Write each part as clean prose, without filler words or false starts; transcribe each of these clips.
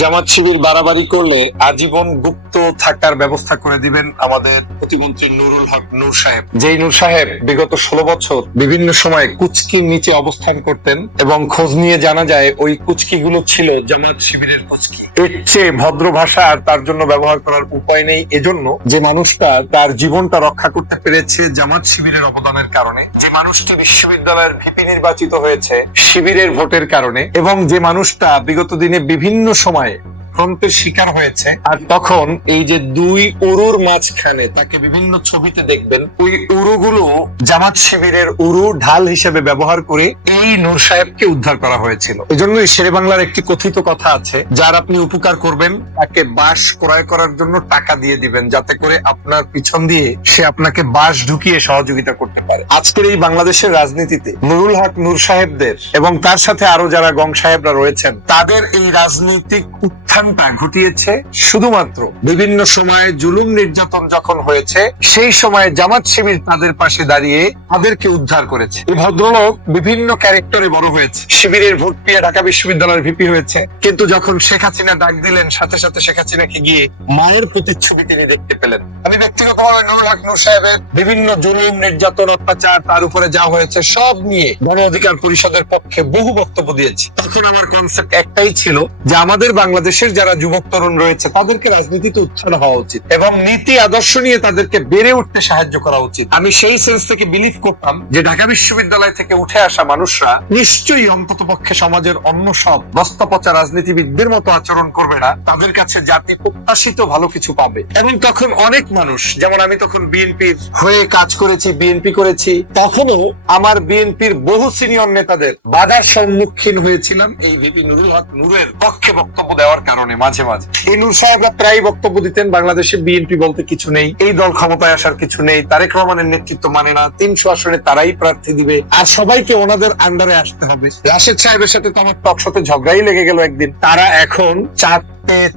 জামাত শিবির বাড়াবাড়ি করলে আজীবন গুপ্ত থাকার ব্যবস্থা করে দিবেন আমাদের প্রতিমন্ত্রী নুরুল হক নূর সাহেব। যেই নূর সাহেব বিগত 16 বছর বিভিন্ন সময় কুচকির নিচে অবস্থান করতেন এবং খোঁজ নিয়ে জানা যায় ওই কুচকি গুলো ছিল জামাত শিবিরের কুচকি। এর চেয়ে ভদ্র ভাষা আর তার জন্য ব্যবহার করার উপায় নেই, এজন্য যে মানুষটা তার জীবনটা রক্ষা করতে পেরেছে জামাত শিবিরের অবদানের কারণে, যে মানুষটি বিশ্ববিদ্যালয়ের ভিপি নির্বাচিত হয়েছে শিবিরের ভোটের কারণে, এবং যে মানুষটা বিগত দিনে বিভিন্ন সময়ে আক্রান্তের শিকার হয়েছে, আর তখন এই যে দুই উরুর মাঝখানে তাকে বিভিন্ন ছবিতে দেখবেন, ওই উরুগুলো জামাত শিবিরের উরু ঢাল হিসেবে ব্যবহার করে এই নূর সাহেবকে উদ্ধার করা হয়েছিল। এজন্যই শেরে বাংলার একটি কথিত কথা আছে, যার আপনি উপকার করবেন তাকে বাঁশ ক্রয় করার জন্য টাকা দিয়ে দিবেন, যাতে করে আপনার পিছন দিয়ে সে আপনাকে বাঁশ ঢুকিয়ে সহযোগিতা করতে পারে। আজকের এই বাংলাদেশের রাজনীতিতে নুরুল হক নূর সাহেবদের এবং তার সাথে আরো যারা গং সাহেবরা রয়েছেন তাদের এই রাজনৈতিক উত্থানটা ঘটিয়েছে শুধুমাত্র বিভিন্ন সময়ে জুলুম নির্যাতন যখন হয়েছে সেই সময় জামাত শিবির তাদের পাশে দাঁড়িয়ে তাদেরকে উদ্ধার করেছে। এই ভদ্রলোক বিভিন্ন ক্যারেক্টারে বড় হয়েছে, শিবিরের ভোট পেয়ে ঢাকা বিশ্ববিদ্যালয়ের ভিপি হয়েছে, কিন্তু যখন শেখ হাসিনা ডাক দিলেন সাথে সাথে শেখ হাসিনাকে গিয়ে মায়ের প্রতিচ্ছবি তিনি দেখতে পেলেন। আমি ব্যক্তিগতভাবে নুরুল হক নূর সাহেবের বিভিন্ন জুলুম নির্যাতন অত্যাচার তার উপরে যা হয়েছে সব নিয়ে গণ অধিকার পরিষদের পক্ষে বহু বক্তব্য দিয়েছি। তখন আমার কনসেপ্ট একটাই ছিল যে আমাদের বাংলাদেশের যারা যুবক তরুণ রয়েছে তাদেরকে রাজনীতিতে উত্থান হওয়া উচিত এবং নীতি আদর্শ নিয়ে তাদেরকে বেড়ে উঠতে সাহায্য করা উচিত। আমি সেই সেন্স থেকে বিলিভ করতাম যে ঢাকা বিশ্ববিদ্যালয় থেকে উঠে আসা মানুষরা নিশ্চয়ই অন্তত পক্ষে সমাজের অন্য সব বস্তাপচা রাজনীতিবিদদের মতো আচরণ করবে না, তাদের কাছে জাতি প্রত্যাশিত ভালো কিছু পাবে। এবং তখন অনেক মানুষ, যেমন আমি তখন বিএনপির হয়ে কাজ করেছি, বিএনপি করেছি, তখনও আমার বিএনপির বহু সিনিয়র নেতাদের বাধার সম্মুখীন হয়েছিলাম এই ভিপি নুরুল হক নূরের পক্ষে বক্তব্য দেওয়ার কারণে। মাঝে মাঝে এই নূর সাহেবরা প্রায় বক্তব্য দিতেন বাংলাদেশে বিএনপি বলতে কিছু নেই, এই দল ক্ষমতায় আসার কিছু নেই, তারেক রহমানের নেতৃত্ব মানে না, 300 আসনে তারাই প্রার্থী দিবে আর সবাইকে ওনাদের আন্ডারে আসতে হবে। রাশেদ সাহেবের সাথে তো আমার টকশোতে ঝগড়াই লেগে গেল একদিন। তারা এখন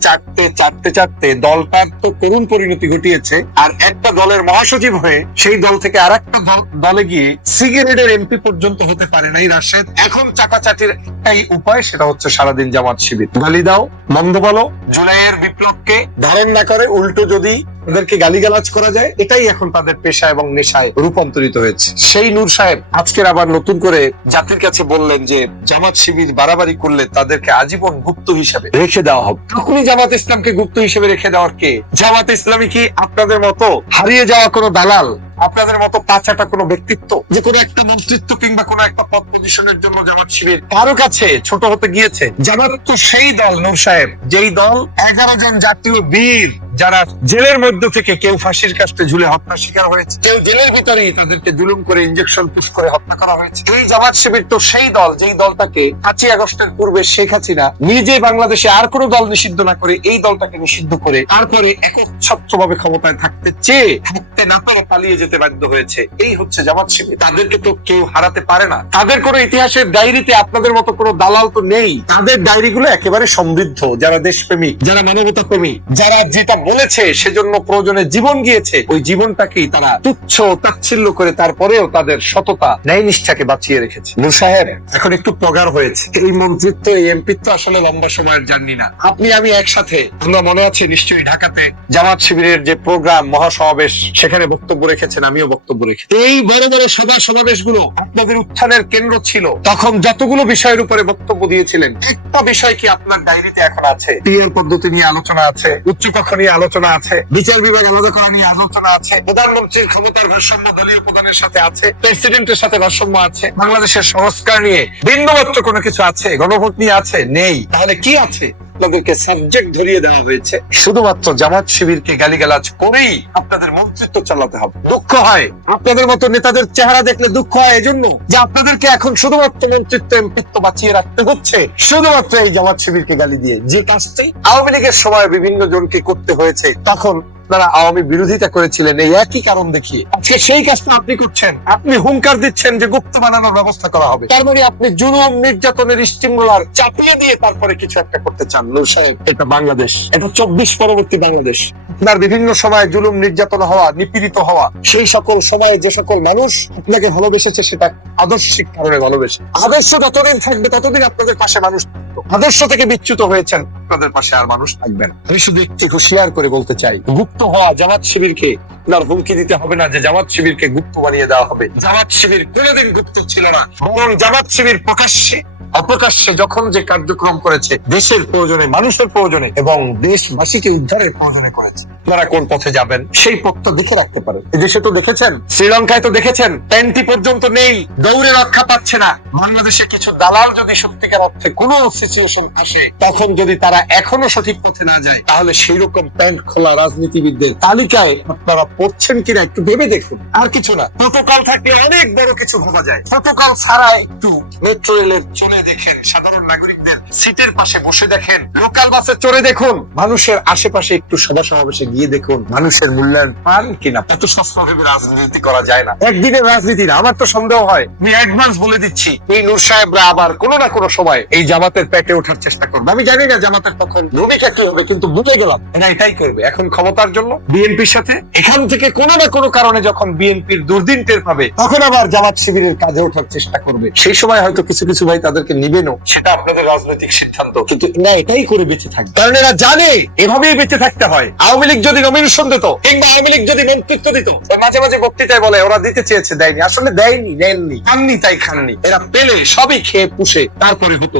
চারটে দলটার তো করুণ পরিণতি ঘটিয়েছে, আর একটা দলের মহাসচিব হয়ে সেই দল থেকে আর একটা দলে গিয়ে সিগারেটের এমপি পর্যন্ত হতে পারে নাই রাশেদ। এখন চাটাচাটির একটাই উপায়, সেটা হচ্ছে সারাদিন জামাত শিবির গালি দাও, মন্দ বলো, জুলাইয়ের বিপ্লবকে ধারণ না করে উল্টো যদি ওদেরকে গালিগালাজ করা যায়, এটাই এখন তাদের পেশা এবং নেশায় রূপান্তরিত হয়েছে। সেই নূর সাহেব আজকের আবার নতুন করে জাতির কাছে বললেন যে জামাত শিবির বাড়াবাড়ি করলে তাদেরকে আজীবন গুপ্ত হিসেবে রেখে দেওয়া হবে। তখনই জামাত ইসলামকে গুপ্ত হিসেবে রেখে দেওয়ার কে? জামাত ইসলামী কি আপনাদের মতো হারিয়ে যাওয়া কোনো দালাল, আপনাদের মতো পাঁচাটা কোনো ব্যক্তিত্ব যে কোনো একটা মন্ত্রিত্ব কিংবা কোনো একটা পদ পজিশনের জন্য জামাত শিবির কারো কাছে ছোট হতে গিয়েছে? জামাত তো সেই দল নূর সাহেব, যেই দল 11 জন জাতীয় বীর যারা জেলের মধ্য থেকে কেউ ফাঁসির কাস্টে ঝুলে হত্যা শিকার হয়েছে, কেউ জেলের ভিতরেই তাদেরকে জুলুম করে ইনজেকশন পুশ করে হত্যা করা হয়েছে। এই জামাত শিবির তো সেই দল যেই দলটাকে 5 আগস্টের পূর্বে শেখ হাসিনা নিজে বাংলাদেশে আর কোনো দল নিষিদ্ধ না করে এই দলটাকে নিষিদ্ধ করে তারপরে একচ্ছত্রভাবে ক্ষমতায় থাকতে চেয়ে থাকতে না পারে পালিয়ে যেতে বাধ্য হয়েছে। এই হচ্ছে জামাত শিবির। তাদেরকে তো কেউ হারাতে পারে না। তাদের কোনো ইতিহাসের ডায়েরিতে আপনাদের মতো কোনো দালাল তো নেই। তাদের ডায়েরিগুলো একেবারে সমৃদ্ধ। যারা দেশপ্রেমিক, যারা মানবতা প্রেমী, যারা যেটা বলেছে সেজন্য প্রয়োজনে জীবন গিয়েছে, ওই জীবনটাকেই তারা তুচ্ছ তাচ্ছিল্য করে তারপরেও তাদের সততা ন্যায় নিষ্ঠাকে বাঁচিয়ে রেখেছে। নূর সাহেব এখন একটু প্রগার হয়েছে। এই মন্ত্রিত্ব, এই এমপিত্ব আসলে লম্বা সময়ের জার্নি না। আপনি আমি একসাথে, আমরা মনে আছে নিশ্চয়ই ঢাকাতে জামাত শিবিরের যে প্রোগ্রাম মহাসমাবেশ, সেখানে বক্তব্য রেখেছেন, আমিও বক্তব্য রেখেছি। এই বড় বড় সমাবেশগুলো আপনাদের উত্থানের কেন্দ্র ছিল। তখন যতগুলো বিষয়ের উপরে বক্তব্য দিয়েছিলেন, একটা বিষয় কি আপনার ডায়েরিতে এখন আছে? পিএল পদ্ধতি নিয়ে আলোচনা আছে, উচ্চকক্ষ নিয়ে আলোচনা আছে, বিচার বিভাগ আলাদা করা নিয়ে আলোচনা আছে, প্রধানমন্ত্রীর ক্ষমতার ভারসাম্য দলীয় প্রধানের সাথে আছে, প্রেসিডেন্টের সাথে ভারসাম্য আছে, বাংলাদেশের সংস্কার নিয়ে বিন্দুমাত্র কোনো কিছু আছে? গণভোট নিয়ে আছে? নেই। তাহলে কি আছে? আপনাদেরকে সাবজেক্ট ধরিয়ে দেওয়া হয়েছে শুধুমাত্র জামাত শিবিরকে গালিগালাজ করেই আপনাদের মন্ত্রিত্ব চালাতে হবে। দুঃখ হয় আপনাদের মতো নেতাদের চেহারা দেখলে, দুঃখ হয় এজন্য যে আপনাদেরকে এখন শুধুমাত্র মন্ত্রিত্ব এমপিত্ব বাঁচিয়ে রাখতে হচ্ছে শুধুমাত্র এই জামাত শিবিরকে গালি দিয়ে। যে কাজটি আওয়ামী লীগের সময় বিভিন্ন জনকে করতে হয়েছে, তখন তারা আওয়ামী বিরোধিতা করেছিলেন এই একই কারণ দেখিয়ে। আজকে সেই কাজটা আপনি করছেন। আপনি হুঙ্কার দিচ্ছেন যে গুপ্ত বানানোর ব্যবস্থা করা হবে। তার মানে আপনি জুলুম নির্যাতনের স্টিমুলার চাপিয়ে দিয়ে তারপরে কিছু একটা করতে চান। নূর সাহেব, এটা বাংলাদেশ, এটা 24 পরবর্তী বাংলাদেশ। আপনার বিভিন্ন সময় জুলুম নির্যাতন হওয়া, নিপীড়িত হওয়া, সেই সকল সময়ে যে সকল মানুষ আপনাকে ভালোবেসেছে সেটা আদর্শিক কারণে ভালোবেসে। আদর্শ যতদিন থাকবে ততদিন আপনাদের পাশে মানুষ থাকবে। আদর্শ থেকে বিচ্যুত হয়েছেন, আপনাদের পাশে আর মানুষ থাকবে না। আমি শুধু একটু হুঁশিয়ার করে বলতে চাই, গুপ্ত হওয়া জামাত শিবিরকে আপনার হুমকি দিতে হবে না যে জামাত শিবিরকে গুপ্ত বানিয়ে দেওয়া হবে। জামাত শিবির কোনোদিন গুপ্ত ছিল না, বরং জামাত শিবির প্রকাশ্যে অপ্রকাশ্যে যখন যে কার্যক্রম করেছে দেশের প্রয়োজনে, মানুষের প্রয়োজনে এবং দেশবাসীকে উদ্ধারের প্রয়োজনে করেছে। আপনারা কোন পথে যাবেন সেই পথটা দেখে রাখতে পারেন। এদেশে তো দেখেছেন, শ্রীলঙ্কায় তো দেখেছেন, প্যান্টি পর্যন্ত নেই, দৌড়ে রক্ষা পাচ্ছে না। বাংলাদেশে কিছু দালাল যদি সত্যিকার অর্থে কোন সিচুয়েশন আসে, তখন যদি তারা এখনো সঠিক পথে না যায়, তাহলে সেই রকম প্যান্ট খোলা রাজনীতিবিদদের তালিকায় আপনারা পড়ছেন কিনা একটু ভেবে দেখুন। আর কিছু না, প্রোটোকল থাকলে অনেক বড় কিছু ভাবা যায়। প্রোটোকল ছাড়া একটু মেট্রো রেলের চলে দেখেন, সাধারণ নাগরিকদের সিটের পাশে বসে দেখেন, লোকাল বাসে চড়ে দেখুন, মানুষের আশেপাশে একটু সভা সমাবেশে গিয়ে দেখুন, মানুষের মূল্যায়ন পান কিনা। এত সস্তা ভেবে রাজনীতি করা যায় না, একদিনের রাজনীতি না। আমার তো সন্দেহ হয়, আমি অ্যাডভান্স বলে দিচ্ছি, এই নূর সাহেবরা আবার কোনো না কোনো সময় এই জামাতের পেটে ওঠার চেষ্টা করবে। আমি জানি না জামাতের তখন ভূমিকা কি হবে, কিন্তু বুঝে গেলাম এরা এটাই করবে। এখন ক্ষমতার জন্য বিএনপির সাথে এখান থেকে কোনো না কোনো কারণে যখন বিএনপির দুর্দিন টের পাবে, তখন আবার জামাত শিবিরের কাজে ওঠার চেষ্টা করবে। সেই সময় হয়তো কিছু কিছু ভাই তাদেরকে নিবেনও, সেটা আপনাদের রাজনৈতিক সিদ্ধান্ত, কিন্তু এরা এটাই করে বেঁচে থাকবে, কারণ এরা জানে এভাবেই বেঁচে থাকতে হয়। আওয়ামী লীগ যদি নমিনেশন দিত কিংবা আওয়ামী লীগ যদি মন্ত্রিত্ব দিত, মাঝে মাঝে বক্তৃতায় বলে ওরা দিতে চেয়েছে, দেয়নি, আসলে দেয়নি, নেননি, খাননি, তাই খাননি। এরা পেলে সবই খেয়ে পুষে তারপরে হতো।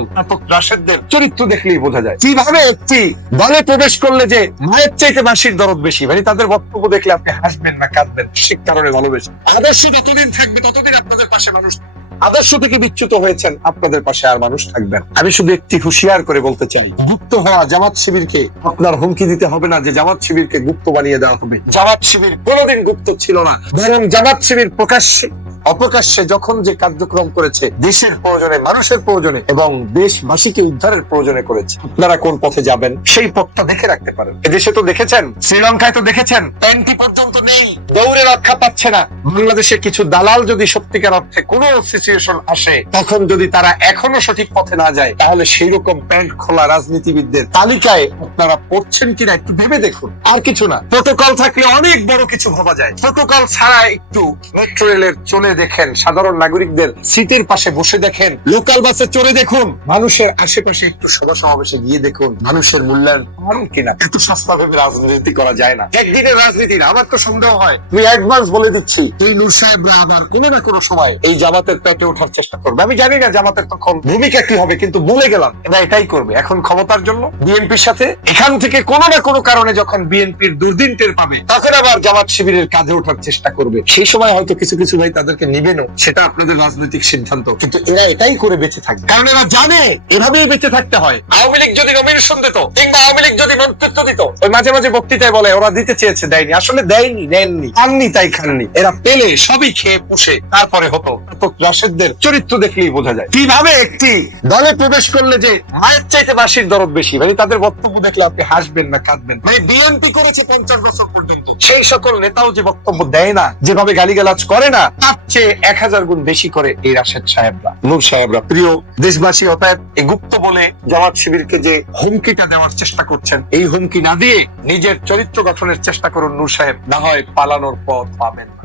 রাশেদদের চরিত্র দেখলেই বোঝা যায় কিভাবে একটি দলে প্রবেশ করলে যে মায়ের চাইতে মাসির দরদ বেশি। মানে তাদের বক্তব্য দেখলে আপনি হাসবেন না কাঁদবেন, সে কারণে ভালোবেসে। আদর্শ যতদিন থাকবে ততদিন আপনাদের পাশে মানুষ। আদর্শ থেকে বিচ্যুত হয়েছেন, আপনাদের পাশে আর মানুষ থাকবেন। আমি শুধু একটি হুঁশিয়ার করে বলতে চাই, গুপ্ত হওয়া জামাত শিবিরকে আপনার হুমকি দিতে হবে না যে জামাত শিবিরকে গুপ্ত বানিয়ে দেওয়া হবে। জামাত শিবির কোনোদিন গুপ্ত ছিল না, বরং জামাত শিবির প্রকাশ্যে অপ্রকাশ্যে যখন যে কার্যক্রম করেছে দেশের প্রয়োজনে, মানুষের প্রয়োজনে এবং দেশবাসীকে উদ্ধারের প্রয়োজনে করেছে। আপনারা কোন পথে যাবেন সেই পথটা দেখে রাখতে পারেন। এদেশে তো দেখেছেন, শ্রীলঙ্কায় তো দেখেছেন, প্যান্টি পর্যন্ত নেই, দৌড়ে রক্ষা পাচ্ছে না। বাংলাদেশে কিছু দালাল যদি সত্যিকার অর্থে কোন সিচুয়েশন আসে, তখন যদি তারা এখনো সঠিক পথে না যায়, তাহলে সেই রকম প্যান্ট খোলা রাজনীতিবিদদের তালিকায় আপনারা পড়ছেন কিনা একটু ভেবে দেখুন। আর কিছু না, প্রোটোকল থাকলে অনেক বড় কিছু ভাবা যায়। প্রোটোকল ছাড়া একটু মেট্রো রেলের চলে দেখেন, সাধারণ নাগরিকদের সিটের পাশে বসে দেখেন, লোকাল বাসে চড়ে দেখুন, মানুষের আশেপাশে একটু সভা সমাবেশে গিয়ে দেখুন, মানুষের মূল্যায়ন পান কিনা। এত সস্তা ভেবে রাজনীতি করা যায় না, একদিনের রাজনীতি না। আমার তো সন্দেহ হয়, আমি অ্যাডভান্স বলে দিচ্ছি, এই নূর সাহেবরা আবার কোনো না কোনো সময় এই জামাতের পেটে ওঠার চেষ্টা করবে। আমি জানি না জামাতের তখন ভূমিকা কি হবে, কিন্তু বলে গেলাম এরা এটাই করবে। এখন ক্ষমতার জন্য বিএনপির সাথে এখান থেকে কোনো না কোনো কারণে যখন বিএনপির দুর্দিন টের পাবে, তখন আবার জামাত শিবিরের কাজে ওঠার চেষ্টা করবে। সেই সময় হয়তো কিছু কিছু ভাই তাদেরকে নিবেনও, সেটা আপনাদের রাজনৈতিক সিদ্ধান্ত, কিন্তু এরা এটাই করে বেঁচে থাকবে, কারণ এরা জানে এভাবেই বেঁচে থাকতে হয়। আওয়ামী লীগ যদি নমিনেশন দিত কিংবা আওয়ামী লীগ যদি মন্ত্রিত্ব দিত, ওই মাঝে মাঝে বক্তৃতায় বলে ওরা দিতে চেয়েছে, দেয়নি, আসলে দেয়নি, নেননি, খাননি, তাই খাননি। এরা পেলে সবই খেয়ে পুষে তারপরে হতো। রাশেদদের চরিত্র দেখলেই বোঝা যায় কিভাবে একটি দলে প্রবেশ করলে যে মায়ের চাইতে মাসির দরদ বেশি। মানে তাদের বক্তব্য দেখলে আপনি হাসবেন না কাঁদবেন। মানে বিএনপি করেছে 50 বছর পর্যন্ত, সেই সকল নেতাও যে বক্তব্য দেয় না, যেভাবে গালিগালাজ করে না, তার চেয়ে 1000 গুণ বেশি করে এই রাশেদ সাহেবরা, নূর সাহেবরা। প্রিয় দেশবাসী, অতএব এই গুপ্ত বলে জামাত শিবিরকে যে হুমকিটা দেওয়ার চেষ্টা করছেন, এই হুমকি না দিয়ে নিজের চরিত্র গঠনের চেষ্টা করুন নূর সাহেব, না হয় পালানোর পথ পাবেন।